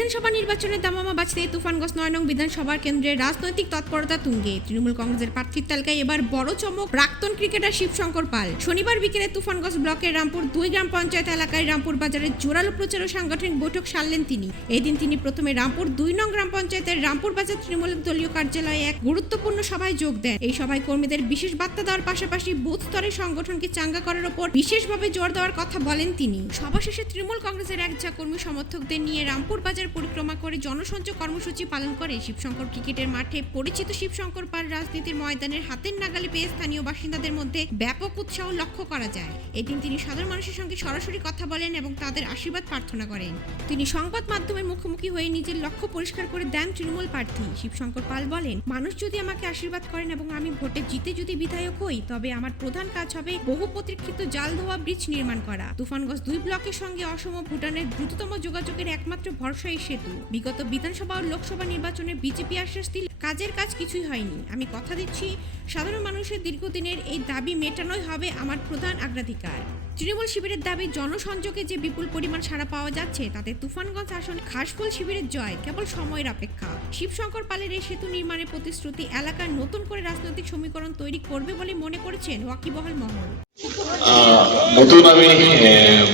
বিধানসভা নির্বাচনের দামামা বাজতে তুফানগঞ্জ ৯ নং বিধানসভা কেন্দ্রের রাজনৈতিক তৎপরতা তুঙ্গে। তৃণমূল কংগ্রেসের প্রার্থীর তালিকায় এবার বড় চমক প্রাক্তন ক্রিকেটার শিবশঙ্কর পাল। শনিবার বিকেলে তুফানগঞ্জ ব্লকের রামপুর ২ গ্রাম পঞ্চায়েত এলাকায় রামপুর বাজারের জোরালো প্রচার ও সাংগঠনিক বৈঠক সারলেন তিনি। এদিন তিনি প্রথমে রামপুর ২ নং গ্রাম পঞ্চায়েতের রামপুর বাজার তৃণমূল দলীয় কার্যালয়ে এক গুরুত্বপূর্ণ সভায় যোগ দেন। এই সভায় কর্মীদের বিশেষ বার্তা দেওয়ার পাশাপাশি বুথ স্তরের সংগঠনকে চাঙ্গা করার উপর বিশেষভাবে জোর দেওয়ার কথা বলেন তিনি। সভা শেষে তৃণমূল কংগ্রেসের এক ঝাঁক কর্মী সমর্থকদের নিয়ে রামপুর বাজার পরিক্রমা করে জনসংযোগ কর্মসূচি পালন করে। শিবশঙ্কর ক্রিকেটের মাঠে পরিচিত শিবশঙ্কর পাল রাজনীতির ময়দানের হাতের নাগালে পেয়ে স্থানীয় বাসিন্দাদের মধ্যে ব্যাপক উৎসাহ লক্ষ্য করা যায়। এদিন তিনি সাধারণ মানুষের সঙ্গে সরাসরি কথা বলেন এবং তাদের আশীর্বাদ প্রার্থনা করেন। তিনি সংবাদ মাধ্যমের মুখোমুখি হয়ে নিজের লক্ষ্য পরিষ্কার করে দেন তৃণমূল প্রার্থী শিবশঙ্কর পাল বলেন, মানুষ যদি আমাকে আশীর্বাদ করেন এবং আমি ভোটে জিতে যদি বিধায়ক হই, তবে আমার প্রধান কাজ হবে বহু প্রতীক্ষিত জাল ধোয়া ব্রিজ নির্মাণ করা। তুফানগঞ্জ ২ ব্লকের সঙ্গে অসম ভুটানের দ্রুততম যোগাযোগের একমাত্র ভরসা এই সেতু। বিগত বিধানসভা ও লোকসভা নির্বাচনে বিজেপি আশ্বাস দিল কাজের কাজ কিছুই হয়নি। আমি কথা দিচ্ছি, সাধারণ মানুষের দীর্ঘদিনের এই দাবি মেটানোই হবে আমার প্রধান অগ্রাধিকার। তৃণমূল শিবিরের দাবি জনসংযোগে যে বিপুল পরিমাণ সাড়া পাওয়া যাচ্ছে, তাতে তুফানগঞ্জ আসনে খাসফুল শিবিরের জয় কেবল সময়ের অপেক্ষা। শিবশঙ্কর পালের এই সেতু নির্মাণের প্রতিশ্রুতি এলাকার নতুন করে রাজনৈতিক সমীকরণ তৈরি করবে বলে মনে করেছেন ওয়াকিবহাল মহল। নতুন আমি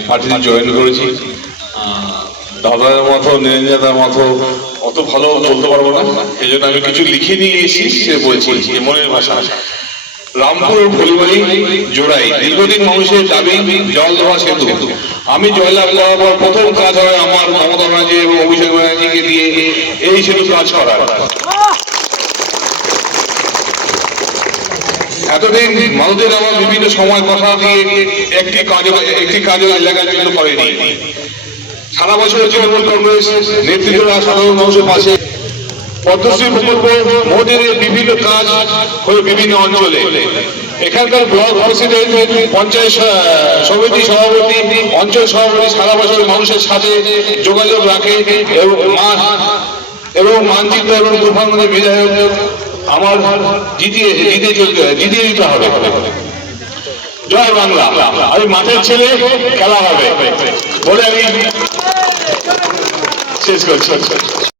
পার্টিতে জয়েন করেছি। দাদার মতো নিরঞ্জনার মতো অত ভালো বলতে পারবো না, এই জন্য আমি কিছু লিখে নিয়ে এসেছি, সে বলছি মনের ভাষা। রামপুর ভলিবাড়ি জোড়াই দীর্ঘদিন মানুষের দাবি জল দেওয়া সেতু। আমি জয়লাভ করার পর প্রথম কাজ হয় আমার মমতা ব্যানার্জি এবং অভিষেক ব্যানার্জিকে দিয়ে এই সেতু কাজ করার। এতদিন মানুষদের আমার বিভিন্ন সময় কথা দিয়ে একটি কাজও এলাকায় কিন্তু করেনি। সারা বছর তৃণমূল কংগ্রেস নেতৃত্বরা সাধারণ মানুষের পাশে। পদ্মশ্রী প্রকল্প মোদীর বিভিন্ন কাজ হয়ে বিভিন্ন অঞ্চলে। এখানকার ব্লক প্রেসিডেন্ট, পঞ্চায়েত সমিতি সভাপতি, অঞ্চল সভাপতি সারা বছর মানুষের সাথে যোগাযোগ রাখে এবং মানচিত্র এবং তুফানগঞ্জের বিধায়ক আমার জিতিয়ে দিতে হবে। জয় বাংলা। আমি মাঠের ছেলে, খেলা হবে বলে আমি শেষ করছি।